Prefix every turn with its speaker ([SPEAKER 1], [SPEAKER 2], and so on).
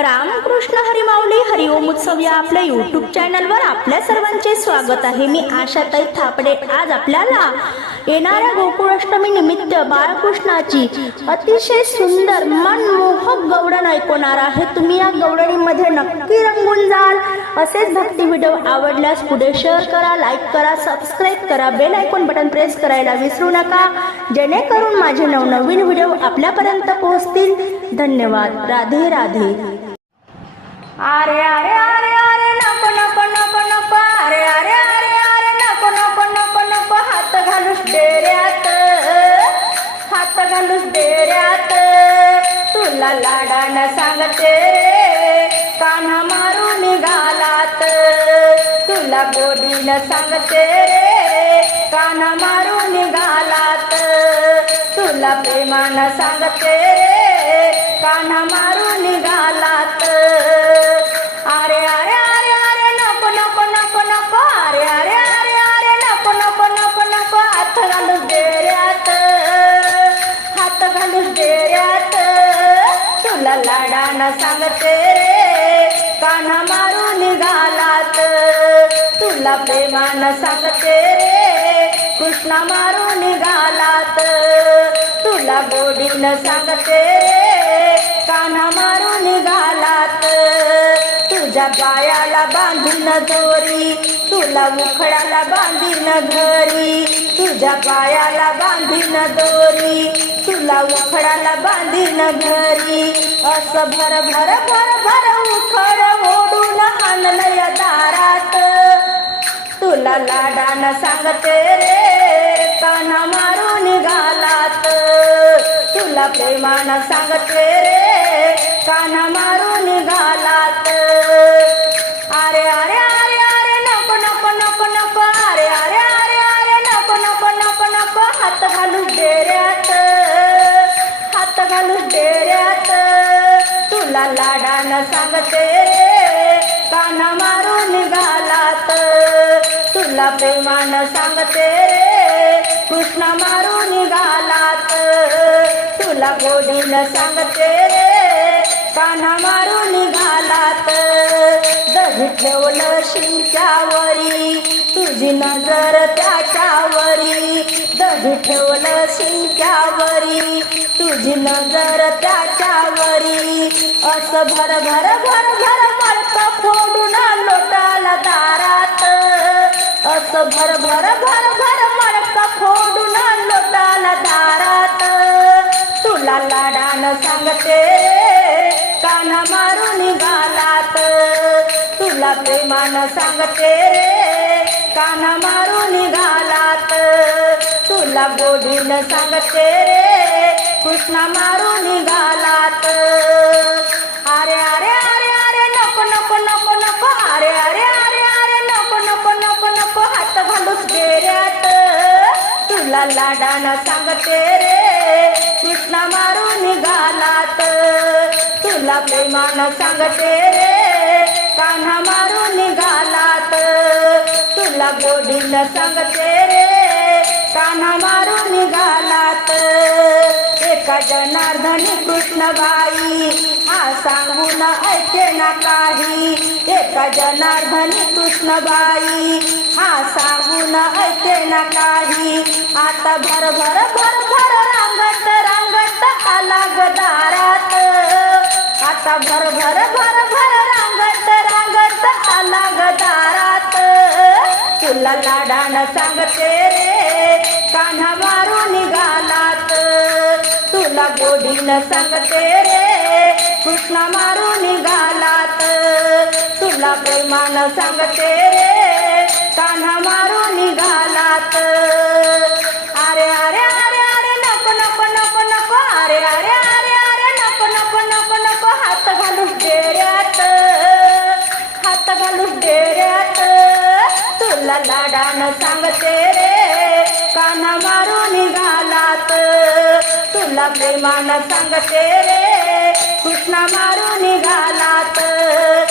[SPEAKER 1] रामकृष्ण हरिमाऊली हरिओम उत्सव या आपल्या युट्यूब चॅनलवर आपल्या सर्वांचे स्वागत आहे. मी आशाताई थापडे. आज आपल्याला येणाऱ्या गोकुळाष्टमी निमित्त बाळकृष्णाची अतिशय सुंदर मनमोहक गवडण ऐकवणार आहे. तुम्ही या गवडणीमध्ये नक्की रंगून जाल. असेच भक्ती व्हिडिओ आवडल्यास पुढे शेअर करा लाईक करा सबस्क्राईब करा बेल आयकॉन बटन प्रेस करायला विसरू नका. जेणेकरून माझे नवनवीन व्हिडिओ आपल्यापर्यंत पोहोचतील. धन्यवाद. राधे राधे. अरे अरे अरे अरे नको नको नको नको अरे अरे अरे अरे नको नको नको नको हात घालूस डेऱ्यात. हात घालूस डेऱ्यात. तुला लाडानं सांगते रे कान्हा मारून निघालात तुला गोडीनं सांगते रे कान्हा मारून निघालात तुला प्रेमानं सांगते रे कान्हा मारून निघाला हात तुला लाडानं सांगते रे. काना मारून निघालात तुला प्रेमानं सांगते रे. कृष्णा मारून निघालात तुला गोडीनं सांगते रे. काना मारून निघालात तुझ्या पायाला बांधून दोरी. तुला मुखडाला बांधीन घरी. तुझ्या पायाला बांधीन दोरी. तुला उखडाला बांधीन घरी. असं भर भर भर भर उखड ओढून या दारात. तुला लाडान सांगते रे काना मारून निघालात तुला प्रेमान सांगते रे काना मारून निघालात घालून डेऱ्यात तुला लाडानं सांगते रे मारून निघालात तुला प्रेमानं सांगते रे कृष्ण मारून निघालात तुला गोडीनं सांगते रे मारून निघालात दही ठेवलं शिंच्यावरी तुझी नजर त्याच्यावरी. दही ठेवलं शिंच्यावरी तुझी नजर त्याच्यावरी. असं भर भर भर भर मळत फोडून लोटाला दारात. असं भर भर भर भर मळत फोडून लोटाला दारात. तुला लाडानं सांगते तुला प्रेमान सांगते रे. काना मारून निघालात. तुला गोडीन सांगते रे. कृष्णा मारून निघालात. अरे अरे अरे अरे नको नको नको नको. अरे अरे अरे अरे नको नको नको नको. हात घालूस गेल्यात तुला लाडानं सांगते रे. कृष्णा मारून निघालात. तुला प्रेमान सांगते रे. कान्हा मारून निघालात. तुला गोडीनं सांगते रे कान्हा मारून निघालात. एका जनार्दनी कृष्णबाई हा सांगून ऐके ना काही. एका जनार्दनी कृष्णबाई हा सांगून ऐके ना काही. आता भर भर भर भर रांगत रांगत आला गदारात. आता भर भर भर भर रांगत लाडान सांगते रे. कान्हा मारून निघालात. तुला गोडीनं सांगते रे. कृष्णा मारून निघालात. तुला प्रेमान सांगते रे. कान्हा मारून निघालात. अरे अरे अरे अरे नको नको नको नको. अरे अरे अरे अरे नको नको नको नको. हात घालूस डेऱ्यात हात घालून डेऱ्यात तुला लाडान सांगते रे. कान्हा मारून निघालात. तुला प्रेमान सांगते रे. कृष्णा मारून निघालात.